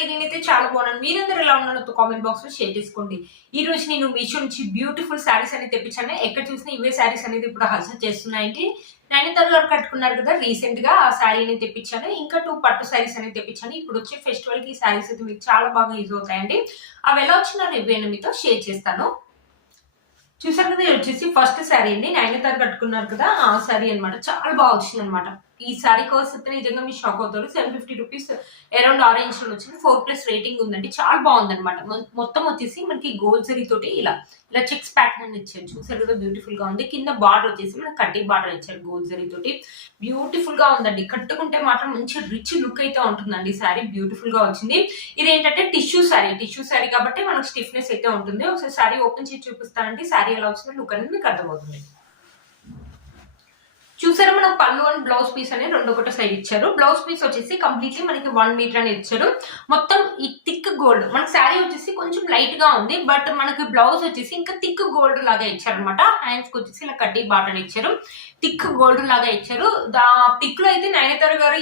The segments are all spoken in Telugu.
ఉన్నారండి? నేనైతే చాలా బాగున్నాను. మీరందరూ ఎలా ఉన్నారో కామెంట్ బాక్స్ లో షేర్ చేసుకోండి. ఈ రోజు నేను మీషో నుంచి బ్యూటిఫుల్ శారీస్ అనేది తెప్పించాను. ఎక్కడ చూసినా ఇవే శారీస్ అనేది ఇప్పుడు హల్చల్ చేస్తున్నాయి. నైనితార గారు కట్టుకున్నారు కదా రీసెంట్ గా, ఆ శారీ అనేది తెప్పించాను. ఇంకా 2 పట్టు శారీస్ అనేది తెప్పించాను. ఇప్పుడు వచ్చే ఫెస్టివల్ కి ఈ శారీస్ అయితే మీకు చాలా బాగా యూజ్ అవుతాయండి. అవి ఎలా వచ్చిన రివ్యూ అని మీతో షేర్ చేస్తాను. చూసారు కదా, ఇది వచ్చేసి ఫస్ట్ శారీ అండి. నైనితార కట్టుకున్నారు కదా, ఆ శారీ అనమాట. చాలా బాగా వచ్చింది అనమాట. ఈ శారీ కాస్ట్ అయితే నిజంగా మీరు షాక్ అవుతారు. 750 రూపీస్ అరౌండ్ ఆరెంజ్ లో వచ్చింది. 4+ రేటింగ్ ఉందండి. చాలా బాగుంది అనమాట. మొత్తం వచ్చేసి మనకి గోల్డ్ జరీ తోటి ఇలా చెక్స్ ప్యాటర్న్ ఇచ్చారు. చూసారు కదా, బ్యూటిఫుల్ గా ఉంది. కింద బార్డర్ వచ్చేసి మనకి కటింగ్ బార్డర్ ఇచ్చారు గోల్డ్ జరీ తోటి. బ్యూటిఫుల్ గా ఉందండి. కట్టుకుంటే మాత్రం మంచి రిచ్ లుక్ అయితే ఉంటుందండి. శారీ బ్యూటిఫుల్ గా వచ్చింది. ఇది ఏంటంటే టిష్యూ శారీ కాబట్టి మనకు స్టిఫ్నెస్ అయితే ఉంటుంది. ఒకసారి శారీ ఓపెన్ చేసి చూపిస్తానంటే శారీ ఎలా వచ్చిందో లుక్ అనేది మీకు అర్థమవుతుంది. చూసారా, మనకు పళ్ళు అండ్ బ్లౌజ్ పీస్ అనేది రెండు ఒకటి సైడ్ ఇచ్చారు. బ్లౌజ్ పీస్ వచ్చేసి కంప్లీట్లీ మనకి 1 మీటర్ అని ఇచ్చారు. మొత్తం ఈ థిక్ గోల్డ్, మనకి శారీ వచ్చేసి కొంచెం లైట్ గా ఉంది, బట్ మనకి బ్లౌజ్ వచ్చేసి ఇంకా థిక్ గోల్డ్ లాగా ఇచ్చారు అనమాట. హ్యాండ్స్ కి వచ్చేసి ఇలా కడ్డీ బాటన్ ఇచ్చారు. థిక్ గోల్డ్ లాగా ఇచ్చారు. పిక్ లో అయితే నయనతార గారు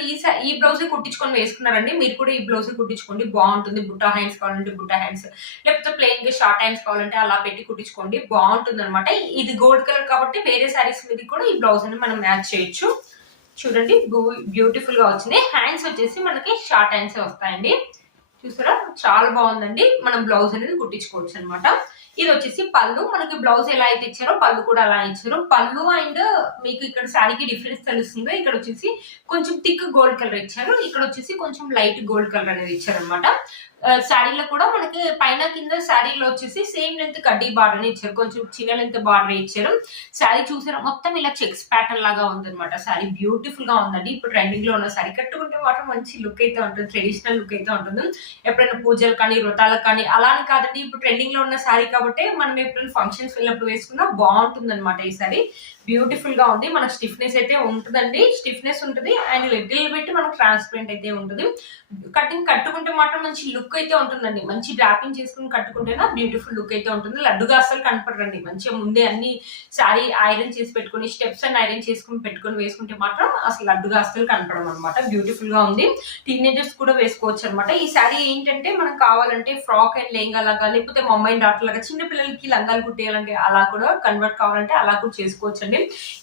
ఈ బ్లౌజ్ కుట్టించుకొని వేసుకున్నారండి. మీరు కూడా ఈ బ్లౌజ్ కుట్టించుకోండి, బాగుంటుంది. బుట్టా హ్యాండ్స్ కావాలంటే బుట్టా హ్యాండ్స్, లేకపోతే ప్లెయిన్ గా షార్ట్ హ్యాండ్స్ కావాలంటే అలా పెట్టి కుట్టించుకోండి, బాగుంటుంది అనమాట. ఇది గోల్డ్ కలర్ కాబట్టి వేరే శారీస్ మీద కూడా ఈ బ్లౌజ్ అని మనం మ్యాచ్ చేయొచ్చు. చూడండి, బ్యూటిఫుల్ గా వచ్చింది. హ్యాండ్స్ వచ్చేసి మనకి షార్ట్ హ్యాండ్స్ వస్తాయండి. చూసారా, చాలా బాగుందండి. మనం బ్లౌజ్ అనేది కుట్టించుకోవచ్చు అనమాట. ఇది వచ్చేసి పళ్ళు. మనకి బ్లౌజ్ ఎలా అయితే ఇచ్చారో పళ్ళు కూడా అలా ఇచ్చారు. పళ్ళు అండ్ మీకు ఇక్కడ శారీకి డిఫరెన్స్ తెలుస్తుందో, ఇక్కడ వచ్చేసి కొంచెం థిక్ గోల్డ్ కలర్ ఇచ్చారు, ఇక్కడ వచ్చేసి కొంచెం లైట్ గోల్డ్ కలర్ అనేది ఇచ్చారు అనమాట. శారీలో కూడా మనకి పైన కింద శారీలో వచ్చేసి సేమ్ లెంత్ కడ్డీ బార్డర్ ఇచ్చారు, కొంచెం చిన్న లెంత్ బార్డర్ ఇచ్చారు. శారీ చూసారా, మొత్తం ఇలా చెక్స్ ప్యాటర్న్ లాగా ఉందన్నమాట. శారీ బ్యూటిఫుల్ గా ఉందండి. ఇప్పుడు ట్రెండింగ్ లో ఉన్న శారీ కట్టుకుంటే మాత్రం మంచి లుక్ అయితే ఉంటుంది, ట్రెడిషనల్ లుక్ అయితే ఉంటుంది. ఎప్పుడైనా పూజలు కానీ వ్రతాలకు కానీ అలా అని కాదండి, ఇప్పుడు ట్రెండింగ్ లో ఉన్న శారీ కాబట్టి మనం ఎప్పుడైనా ఫంక్షన్స్ వెళ్ళినప్పుడు వేసుకున్నా బాగుంటుంది అనమాట. ఈ శారీ బ్యూటిఫుల్ గా ఉంది. మనకు స్టిఫ్నెస్ అయితే ఉంటుందండి, స్టిఫ్నెస్ ఉంటుంది అండ్ లిటిల్ బిట్ మనకు ట్రాన్స్పరెంట్ అయితే ఉంటుంది. కట్టుకుంటే మాత్రం మంచి లుక్ అయితే ఉంటుందండి. మంచి డ్రాపింగ్ చేసుకుని కట్టుకుంటేనా బ్యూటిఫుల్ లుక్ అయితే ఉంటుంది. లడ్డుగా అసలు కనపడరండి. మంచిగా ముందే అన్ని శారీ ఐరన్ చేసి పెట్టుకుని స్టెప్స్ అన్ని ఐరన్ చేసుకుని పెట్టుకుని వేసుకుంటే మాత్రం అసలు లడ్డుగా అసలు కనపడడం అనమాట. బ్యూటిఫుల్ గా ఉంది. టీనేజర్స్ కూడా వేసుకోవచ్చు అనమాట. ఈ శారీ ఏంటంటే మనకు కావాలంటే ఫ్రాక్ అండ్ లెహంగా లాగా, లేకపోతే మమ్మాయి డాట్ లాగా చిన్న పిల్లలకి లంగాలు కుట్టేయాలంటే అలా కూడా కన్వర్ట్ కావాలంటే అలా కూడా చేసుకోవచ్చు అండి.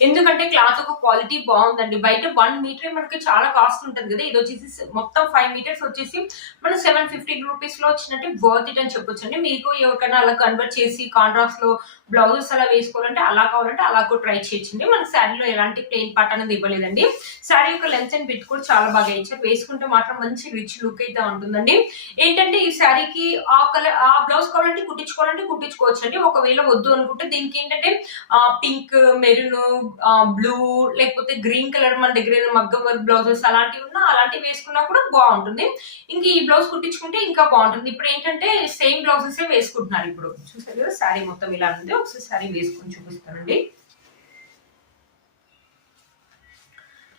ఎందుకంటే క్లాత్ ఒక క్వాలిటీ బాగుందండి. బయట 1 మీటర్ మనకి చాలా కాస్ట్ ఉంటుంది కదా, ఇది వచ్చేసి మొత్తం 5 మీటర్స్ వచ్చేసి మనం 750 రూపీస్ లో వచ్చినట్టు వర్త్ ఇట్ అని చెప్పొచ్చు అండి. మీకు ఎవరికైనా అలా కన్వర్ట్ చేసి కాంట్రాస్ట్ లో బ్లౌజెస్ అలా వేసుకోవాలంటే అలా కావాలంటే అలా కూడా ట్రై చేయొచ్చండి. మన శారీలో ఎలాంటి ప్లెయిన్ పార్ట్ అనేది ఇవ్వలేదండి. శారీ యొక్క లెంత్ అండ్ బిట్ కూడా చాలా బాగా ఇచ్చారు. వేసుకుంటే మాత్రం మంచి రిచ్ లుక్ అయితే ఉంటుందండి. ఏంటంటే ఈ శారీకి ఆ కలర్ ఆ బ్లౌజ్ కావాలంటే కుట్టించుకోవచ్చు అండి. ఒకవేళ వద్దు అనుకుంటే దీనికి ఏంటంటే పింక్, మెరూన్, బ్లూ లేకపోతే గ్రీన్ కలర్ మన దగ్గర మగ్గం వర్క్ బ్లౌజెస్ అలాంటివి ఉన్నా అలాంటివి వేసుకున్నా కూడా బాగుంటుంది. ఇంకా ఈ బ్లౌజ్ కుట్టించుకుంటే ఇంకా బాగుంటుంది. ఇప్పుడు ఏంటంటే సేమ్ బ్లౌజెస్ వేసుకుంటున్నారు. ఇప్పుడు చూసారు కదా, శారీ మొత్తం ఇలా ఉంది. ఒకసారి శారీ వేసుకొని చూపిస్తానండి.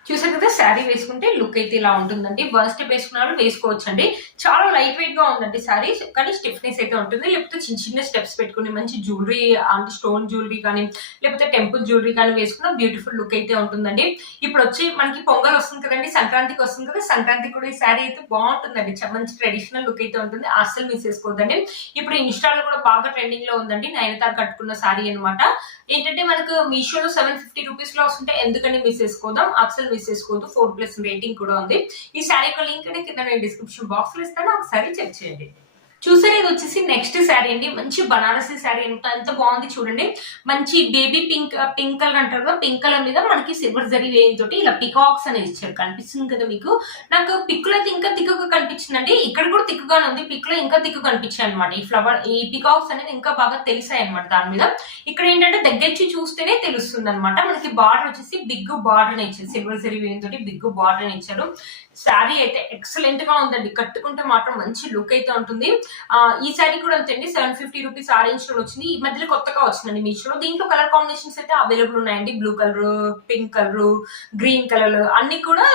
చూసారు కదా, శారీ వేసుకుంటే లుక్ అయితే ఇలా ఉంటుందండి. వన్ స్టెప్ వేసుకున్న వాళ్ళు వేసుకోవచ్చు అండి. చాలా లైట్ వెయిట్ గా ఉందండి శారీ, కానీ స్టిఫ్నెస్ అయితే ఉంటుంది. లేకపోతే చిన్న చిన్న స్టెప్స్ పెట్టుకుని మంచి జ్యువెలరీ అంటే స్టోన్ జ్యువెలరీ కానీ లేకపోతే టెంపుల్ జ్యువెలరీ కానీ వేసుకున్న బ్యూటిఫుల్ లుక్ అయితే ఉంటుందండి. ఇప్పుడు వచ్చి మనకి పొంగల్ వస్తుంది కదండి, సంక్రాంతికి వస్తుంది కదా, సంక్రాంతికి కూడా ఈ శారీ అయితే బాగుంటుందండి. మంచి ట్రెడిషనల్ లుక్ అయితే ఉంటుంది. అస్సలు మిస్ చేసుకోవద్దండి. ఇప్పుడు ఇన్స్టాలో కూడా బాగా ట్రెండింగ్ లో ఉందండి నయనతార కట్టుకున్న శారీ అనమాట. ఏంటంటే మనకు మీషోలో 750 రూపీస్ లో వస్తుంటే ఎందుకని మిస్ చేసుకోదాం, అసలు మిస్ చేసుకోవద్దు. 4+ రేటింగ్ కూడా ఉంది. ఈ శారీ యొక్క లింక్ కింద నేను డిస్క్రిప్షన్ బాక్స్ లో ఇస్తాను, ఒకసారి చెక్ చేయండి. చూసారు, ఇది వచ్చేసి నెక్స్ట్ శారీ అండి. మంచి బనారసి శారీ ఎంత బాగుంది చూడండి. మంచి బేబీ పింక్ కలర్ అంటారు కదా, పింక్ కలర్ మీద మనకి సిల్వర్ జరీ వేయింగ్ తోటి ఇలా పికాక్స్ అనేది ఇచ్చారు. కనిపిస్తుంది కదా మీకు. నాకు పిక్ లో అయితే ఇంకా తిక్కుగా కనిపించిందండి. ఇక్కడ కూడా తిక్కుగానే ఉంది, పిక్ లో ఇంకా తిక్కు కనిపించాయి అనమాట. ఈ పికాక్స్ అనేది ఇంకా బాగా తెలిసాయి అనమాట దాని మీద. ఇక్కడ ఏంటంటే దగ్గరించి చూస్తేనే తెలుస్తుంది అనమాట. మనకి బార్డర్ వచ్చేసి బిగ్ బార్డర్ ఇచ్చారు, సిల్వర్ జరీ వేయింగ్ తోటి బిగ్ బార్డర్ ఇచ్చారు. శారీ అయితే ఎక్సలెంట్ గా ఉందండి. కట్టుకుంటే మాత్రం మంచి లుక్ అయితే ఉంటుంది. ఈ శారీ కూడా అంతేండి, 750 రూపీస్ ఆరెంజ్ లో వచ్చింది. ఈ మధ్యలో కొత్తగా వచ్చిందండి మీషోలో. దీంట్లో కలర్ కాంబినేషన్స్ అయితే అవైలబుల్ ఉన్నాయండి. Blue colour, pink colour, green colour అన్ని కూడా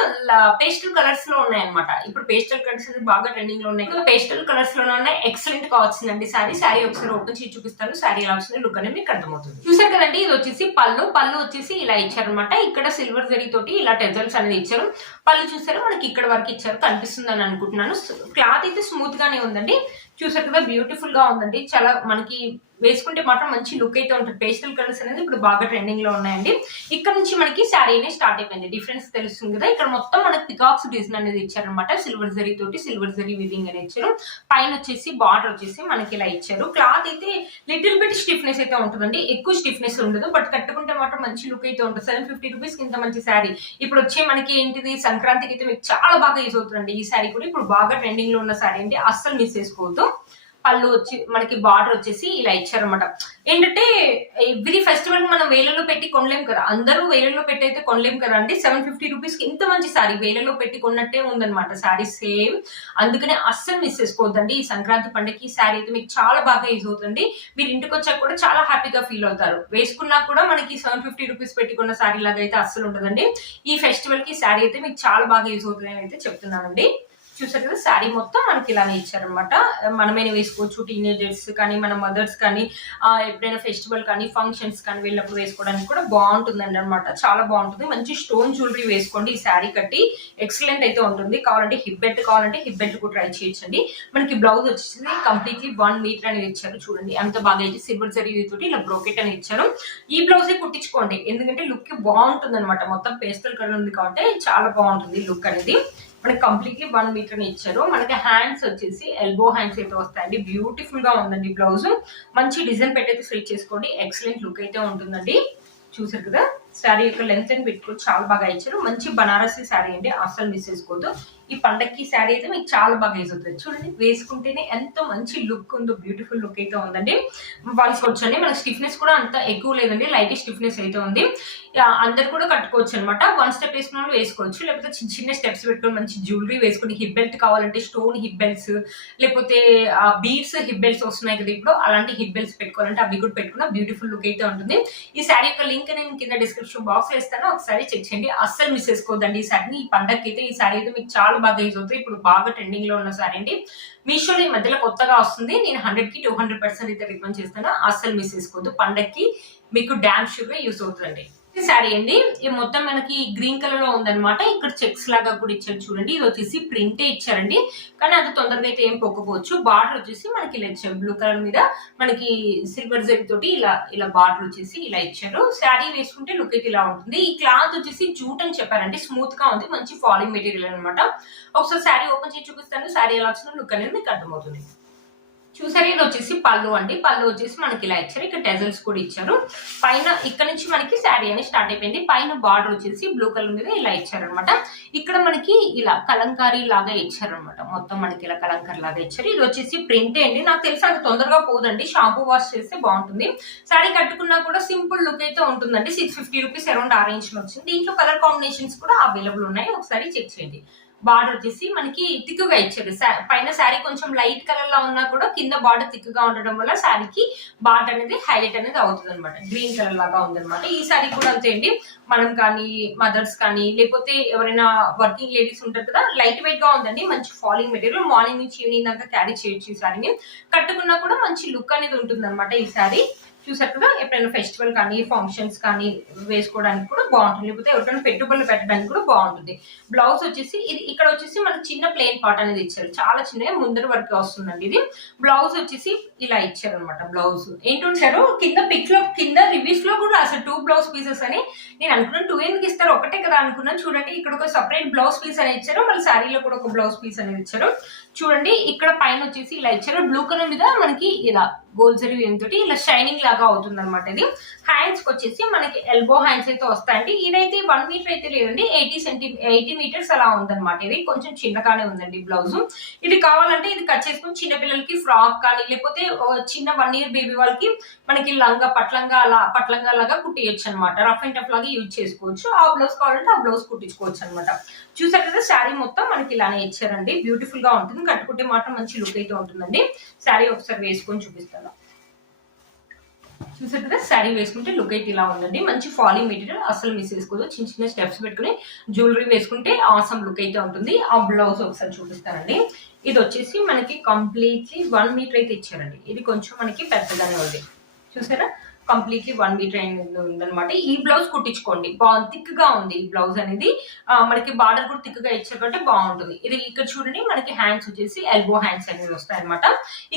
పేస్టల్ కలర్స్ లో ఉన్నాయన్నమాట. ఇప్పుడు పేస్టల్ కలర్స్ బాగా ట్రెండింగ్ లో ఉన్నాయి. పేస్టల్ కలర్స్ లోనే ఉన్నాయి. ఎక్సలెంట్ గా వచ్చిందండి శారీ ఒకసారి ఓపెన్ చేసి చూపిస్తాను. శారీ ఎలా వచ్చింది లుక్ అనేది మీకు అర్థమవుతుంది. చూసారు కదండి, ఇది వచ్చేసి పళ్ళు వచ్చేసి ఇలా ఇచ్చారనమాట. ఇక్కడ సిల్వర్ జరీ తోటి ఇలా టెజల్స్ అనేది ఇచ్చారు. పళ్ళు చూసారా మనకి ఇక్కడ వరకు ఇచ్చారు, కనిపిస్తుందని అనుకుంటున్నాను. క్లాత్ అయితే స్మూత్ గానే ఉందండి. చూసారు కదా బ్యూటిఫుల్ గా ఉందండి. చాలా మనకి వేసుకుంటే మాత్రం మంచి లుక్ అయితే ఉంటుంది. పేస్టల్ కలర్స్ అనేది ఇప్పుడు బాగా ట్రెండింగ్ లో ఉన్నాయండి. ఇక్కడ నుంచి మనకి శారీ అనేది స్టార్ట్ అయిపోయింది. డిఫరెన్స్ తెలుస్తుంది కదా. ఇక్కడ మొత్తం మనకి పికాక్స్ డిజైన్ అనేది ఇచ్చారనమాట. సిల్వర్ జరీ తోటి సిల్వర్ జరీ వివింగ్ అనేది ఇచ్చారు. పైన వచ్చేసి బార్డర్ వచ్చేసి మనకి ఇలా ఇచ్చారు. క్లాత్ అయితే లిటిల్ బిట్ స్టిఫ్నెస్ అయితే ఉంటుందండి, ఎక్కువ స్టిఫ్నెస్ ఉండదు. బట్ కట్టుకుంటే మాత్రం మంచి లుక్ అయితే ఉంటుంది. 750 రూపీస్ ఇంత మంచి శారీ. ఇప్పుడు వచ్చే మనకి ఏంటిది సంక్రాంతికి అయితే మీకు చాలా బాగా యూజ్ అవుతుందండి. ఈ శారీ కూడా ఇప్పుడు బాగా ట్రెండింగ్ లో ఉన్న శారీ అండి, అస్సలు మిస్ చేసుకోవద్దు. పళ్ళు వచ్చి మనకి బార్డర్ వచ్చేసి ఇలా ఇచ్చారనమాట. ఏంటంటే ఎవ్రీ ఫెస్టివల్ మనం వేలలో పెట్టి కొనలేం కదా, అందరూ వేలలో పెట్టి అయితే కొనలేం కదా అండి. 750 రూపీస్ కి ఇంత మంచి శారీ వేలలో పెట్టి కొన్నట్టే ఉందన్నమాట శారీ సేమ్. అందుకనే అస్సలు మిస్ చేసుకోవద్దండి. ఈ సంక్రాంతి పండుగకి ఈ శారీ అయితే మీకు చాలా బాగా యూజ్ అవుతుంది. మీరు ఇంటికి వచ్చాక కూడా చాలా హ్యాపీగా ఫీల్ అవుతారు. వేసుకున్నా కూడా మనకి 750 రూపీస్ పెట్టుకున్న శారీ లాగా అయితే అస్సలు ఉండదండి. ఈ ఫెస్టివల్ కి శారీ అయితే మీకు చాలా బాగా యూజ్ అవుతుంది అని అయితే చెప్తున్నానండి. చూసారు కదా శారీ మొత్తం మనకి ఇలానే ఇచ్చారనమాట. మనమైనా వేసుకోవచ్చు, టీనేజర్స్ కానీ మన మదర్స్ కానీ ఎప్పుడైనా ఫెస్టివల్ కానీ ఫంక్షన్స్ కానీ వెళ్ళినప్పుడు వేసుకోవడానికి కూడా బాగుంటుందండి అనమాట. చాలా బాగుంటుంది. మంచి స్టోన్ జ్యువెలరీ వేసుకోండి. ఈ శారీ కట్టి ఎక్సలెంట్ అయితే ఉంటుంది. కావాలంటే హిప్ బెల్ట్ కూడా ట్రై చేయొచ్చండి. మనకి బ్లౌజ్ వచ్చేసి కంప్లీట్లీ 1 మీటర్ అనేది ఇచ్చారు. చూడండి ఎంత బాగా అయితే సిల్వర్ జరీ తోటి ఇలా బ్రోకెట్ అని ఇచ్చారు. ఈ బ్లౌజే కుట్టించుకోండి, ఎందుకంటే లుక్ బాగుంటుంది అనమాట. మొత్తం పేస్టల్ కలర్ ఉంది కాబట్టి చాలా బాగుంటుంది లుక్ అనేది. మనకి కంప్లీట్లీ 1 మీటర్ ఇచ్చారు. మనకి హ్యాండ్స్ వచ్చేసి ఎల్బో హ్యాండ్స్ అయితే వస్తాయండి. బ్యూటిఫుల్ గా ఉందండి బ్లౌజ్. మంచి డిజైన్ పెట్టయితే స్టిచ్ చేసుకోండి, ఎక్సలెంట్ లుక్ అయితే ఉంటుందండి. చూసారు కదా శారీ యొక్క లెంత్ అండ్ బిట్ కూడా చాలా బాగా ఇచ్చారు. మంచి బనారసి శారీ అండి, అస్సలు మిస్ చేసుకోవద్దు. ఈ పండగకి శారీ అయితే మీకు చాలా బాగా యూజ్ అవుతుంది. చూడండి వేసుకుంటేనే ఎంతో మంచి లుక్ ఉందో, బ్యూటిఫుల్ లుక్ అయితే ఉందండి. వాళ్ళకి వచ్చండి మనకి స్టిఫ్నెస్ కూడా అంత ఎక్కువ లేదండి, లైట్ స్టిఫ్నెస్ అయితే ఉంది. అందరు కూడా కట్టుకోవచ్చు అనమాట. 1 స్టెప్ వేసుకున్న వాళ్ళు వేసుకోవచ్చు, లేకపోతే చిన్న చిన్న స్టెప్స్ పెట్టుకొని మంచి జ్యువెలరీ వేసుకుని హిప్ బెల్ట్ కావాలంటే స్టోన్ హిప్ బెల్ట్స్, లేకపోతే బీడ్స్ హిప్ బెల్ట్స్ వస్తున్నాయి కదా ఇప్పుడు, అలాంటి హిప్ బెల్ట్స్ పెట్టుకోవాలంటే అవి కూడా పెట్టుకున్న బ్యూటిఫుల్ లుక్ అయితే ఉంటుంది. ఈ శారీ యొక్క లింక్ నేను కింద డిస్క్రిప్షన్ బాక్స్ లో ఇస్తాను, ఒకసారి చెక్ చేయండి. అస్సలు మిస్ చేసుకోవద్దండి ఈ శారీని. ఈ పండగకి అయితే ఈ శారీ అయితే మీకు చాలా బాగా యూజ్ అవుతుంది. ఇప్పుడు బాగా ట్రెండింగ్ లో ఉన్న శారీ అండి. మీషోలో ఈ మధ్యలో కొత్తగా వస్తుంది. నేను 100కి 200% అయితే రికమెండ్ చేస్తాను. అస్సలు మిస్ చేసుకోవద్దు. పండగకి మీకు డామ్ షూర్ గా యూజ్ అవుతుందండి. ఈ శారీ అండి ఈ మొత్తం మనకి గ్రీన్ కలర్ లో ఉందన్నమాట. ఇక్కడ చెక్స్ లాగా కూడా ఇచ్చారు చూడండి. ఇది వచ్చేసి ప్రింటే ఇచ్చారండి, కానీ అంత తొందరగా అయితే ఏం పోకపోవచ్చు. బార్డర్ వచ్చేసి మనకి ఇలా ఇచ్చారు, బ్లూ కలర్ మీద మనకి సిల్వర్ జరీ తోటి ఇలా ఇలా బార్డర్ వచ్చేసి ఇలా ఇచ్చారు. శారీ వేసుకుంటే లుక్ అయితే ఇలా ఉంటుంది. ఈ క్లాత్ వచ్చేసి జూట్ అని చెప్పారండి, స్మూత్ గా ఉంది, మంచి ఫాలింగ్ మెటీరియల్ అనమాట. ఒకసారి శారీ ఓపెన్ చేసి చూపిస్తాను, శారీ ఎలా వచ్చిన లుక్ అనేది మీకు అర్థమవుతుంది. చూసారు ఇది వచ్చేసి పళ్ళు అండి. పళ్ళు వచ్చేసి మనకి ఇలా ఇచ్చారు. ఇక్కడ టెజల్స్ కూడా ఇచ్చారు. పైన ఇక్కడ నుంచి మనకి శారీ అనేది స్టార్ట్ అయిపోయింది. పైన బార్డర్ వచ్చేసి బ్లూ కలర్ మీద ఇలా ఇచ్చారనమాట. ఇక్కడ మనకి ఇలా కలంకారీ లాగా ఇచ్చారనమాట. మొత్తం మనకి ఇలా కలంకారీ లాగా ఇచ్చారు. ఇది వచ్చేసి ప్రింటే అండి. నాకు తెలిసి అంత తొందరగా పోదండి, షాంపూ వాష్ చేస్తే బాగుంటుంది. శారీ కట్టుకున్నా కూడా సింపుల్ లుక్ అయితే ఉంటుందండి. 650 రూపీస్ అరౌండ్ ఆ రేంజ్ లో వచ్చింది. దీంట్లో కలర్ కాంబినేషన్స్ కూడా అవైలబుల్ ఉన్నాయి, ఒకసారి చెక్ చేయండి. బార్డర్ వచ్చేసి మనకి తిక్కుగా ఇచ్చారు. పైన శారీ కొంచెం లైట్ కలర్ లా ఉన్నా కూడా కింద బార్డర్ తిక్కుగా ఉండడం వల్ల శారీకి బార్డర్ అనేది హైలైట్ అనేది అవుతుంది అనమాట. గ్రీన్ కలర్ లాగా ఉందన్నమాట. ఈ శారీ కూడా అంతే అండి. మనం కానీ మదర్స్ కానీ లేకపోతే ఎవరైనా వర్కింగ్ లేడీస్ ఉంటారు కదా, లైట్ వెయిట్ గా ఉందండి. మంచి ఫాలింగ్ మెటీరియల్, మార్నింగ్ నుంచి ఈవినింగ్ దాకా క్యారీ చేయొచ్చు. ఈ శారీని కట్టుకున్నా కూడా మంచి లుక్ అనేది ఉంటుంది అనమాట. ఈ శారీ చూసారు కదా, ఎప్పుడైనా ఫెస్టివల్ కానీ ఫంక్షన్స్ కానీ వేసుకోవడానికి కూడా బాగుంటుంది, లేకపోతే ఎవరికైనా పెట్టుబడులు పెట్టడానికి కూడా బాగుంటుంది. బ్లౌజ్ వచ్చేసి ఇది ఇక్కడ వచ్చేసి మనకి చిన్న ప్లెయిన్ పార్ట్ అనేది ఇచ్చారు, చాలా చిన్నగా ముందర వరకు వస్తుందండి. ఇది బ్లౌజ్ వచ్చేసి ఇలా ఇచ్చారు అనమాట. బ్లౌజ్ ఏంటంటారు కింద పిక్ లో కింద రివ్యూస్ లో కూడా అసలు 2 బ్లౌజ్ పీసెస్ అని నేను అనుకున్నాను. 2 ఎందుకు ఇస్తారు, ఒకటే కదా అనుకున్నాను. చూడండి ఇక్కడ ఒక సపరేట్ బ్లౌజ్ పీస్ అనేది ఇచ్చారు, మళ్ళీ శారీలో కూడా ఒక బ్లౌజ్ పీస్ అనేది ఇచ్చారు. చూడండి ఇక్కడ పైన వచ్చేసి ఇలా ఇచ్చారు. బ్లూ కలర్ మీద మనకి ఇలా గోల్డ్ జరీ తోటి ఇలా షైనింగ్ లాగా అవుతుంది అనమాట. ఇది హ్యాండ్స్ కి వచ్చేసి మనకి ఎల్బో హ్యాండ్స్ అయితే వస్తాయండి. ఇదైతే 1 మీటర్ అయితే లేదండి, 80 మీటర్స్ అలా ఉందన్నమాట. ఇది కొంచెం చిన్నగానే ఉందండి బ్లౌజ్. ఇది కావాలంటే ఇది కట్ చేసుకుని చిన్న పిల్లలకి ఫ్రాక్ కానీ లేకపోతే చిన్న 1 ఇయర్ బేబీ వాళ్ళకి మనకి లంగా పట్లంగా లాగా కుట్టియచ్చు అనమాట. రఫ్ అండ్ టఫ్ లాగా యూజ్ చేసుకోవచ్చు. ఆ బ్లౌజ్ కావాలంటే ఆ బ్లౌజ్ కుట్టించుకోవచ్చు అనమాట. చూసారు కదా శారీ మొత్తం మనకి ఇలానే ఇచ్చారండి. బ్యూటిఫుల్ గా ఉంటుంది, కట్టుకుంటే మాత్రం మంచి లుక్ అయితే ఉంటుందండి. శారీ ఒకసారి వేసుకొని చూపిస్తాను. చూసారు కదా శారీ వేసుకుంటే లుక్ అయితే ఇలా ఉందండి. మంచి ఫాలింగ్ మెటీరియల్, అసలు మిస్ చేసుకోదు. చిన్న చిన్న స్టెప్స్ పెట్టుకుని జ్యువెలరీ వేసుకుంటే ఆసమ్ లుక్ అయితే ఉంటుంది. ఆ బ్లౌజ్ ఒకసారి చూపిస్తానండి. ఇది వచ్చేసి మనకి కంప్లీట్లీ 1 మీటర్ అయితే ఇచ్చారండి. ఇది కొంచెం మనకి పెద్దగానే ఉంది. చూసారా కంప్లీట్లీ 1 మీటర్ అనేది ఉందన్నమాట. ఈ బ్లౌజ్ కుట్టించుకోండి, బాగుంది, థిక్ గా ఉంది ఈ బ్లౌజ్ అనేది. మనకి బార్డర్ కూడా థిక్ గా ఇచ్చారు కాబట్టి బాగుంటుంది. ఇది ఇక్కడ చూడండి, మనకి హ్యాండ్స్ వచ్చేసి ఎల్బో హ్యాండ్స్ అనేది వస్తాయి అనమాట.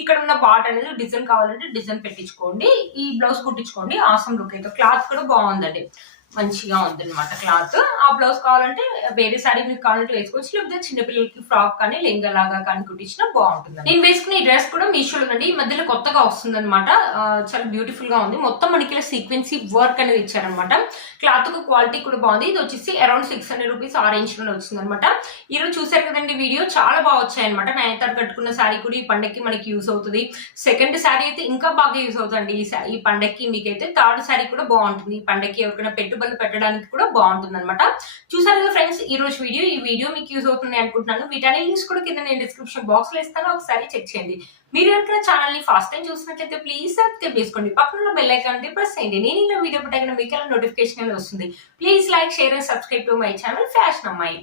ఇక్కడ ఉన్న బార్డర్ అనేది డిజైన్ కావాలంటే డిజైన్ పెట్టించుకోండి, ఈ బ్లౌజ్ కుట్టించుకోండి. ఆసమ్ లుక్ అయితే క్లాత్ కూడా బాగుందండి, మంచిగా ఉంది అనమాట క్లాత్. ఆ బ్లౌజ్ కావాలంటే వేరే సారీ మీకు కావాలంటే వేసుకోవచ్చు, లేకపోతే చిన్నపిల్లలకి ఫ్రాక్ కానీ లెంగా లాగా కానీ కుట్టించినా బాగుంటుంది. నేను వేసుకునే ఈ డ్రెస్ కూడా మీషోలో అండి, ఈ మధ్యలో కొత్తగా వస్తుంది అనమాట. చాలా బ్యూటిఫుల్ గా ఉంది, మొత్తం మనకి ఇలా సీక్వెన్సీ వర్క్ అనేది ఇచ్చారనమాట. క్లాత్ క్వాలిటీ కూడా బాగుంది. ఇది వచ్చేసి అరౌండ్ 600 రూపీస్ ఆరెంజ్ లో వచ్చింది అనమాట. ఈ రోజు చూసారు కదండి వీడియో, చాలా బాగా వచ్చాయి అనమాట. నైన్తార కట్టుకున్న శారీ కూడా ఈ పండక్కి మనకి యూస్ అవుతుంది. సెకండ్ శారీ అయితే ఇంకా బాగా యూస్ అవుతుంది ఈ పండక్కి. మీకైతే థర్డ్ శారీ కూడా బాగుంటుంది, ఈ పండక్కి ఎవరికైనా పెట్టుబడులు పెట్టడానికి కూడా బాగుంటుంది అనమాట. చూసారు కదా ఫ్రెండ్స్ ఈ రోజు వీడియో. ఈ వీడియో మీకు యూజ్ అవుతుంది అనుకుంటున్నాను. వీటన్ని లింక్స్ కూడా కింద నేను డిస్క్రిప్షన్ బాక్స్ లో ఇస్తాను, ఒకసారి చెక్ చేయండి. మీరు ఎవరికైనా ఛానల్ ని ఫస్ట్ టైం చూసినట్లయితే ప్లీజ్ సబ్స్క్రైబ్ చేసుకోండి, పక్కన బెల్ ఐకాన్ ప్రెస్ చేయండి. నేను ఇలా వీడియో పెట్టగానే మీకు నోటిఫికేషన్ అనేది వస్తుంది. Please like, share and subscribe to my channel fashion అమ్మాయి.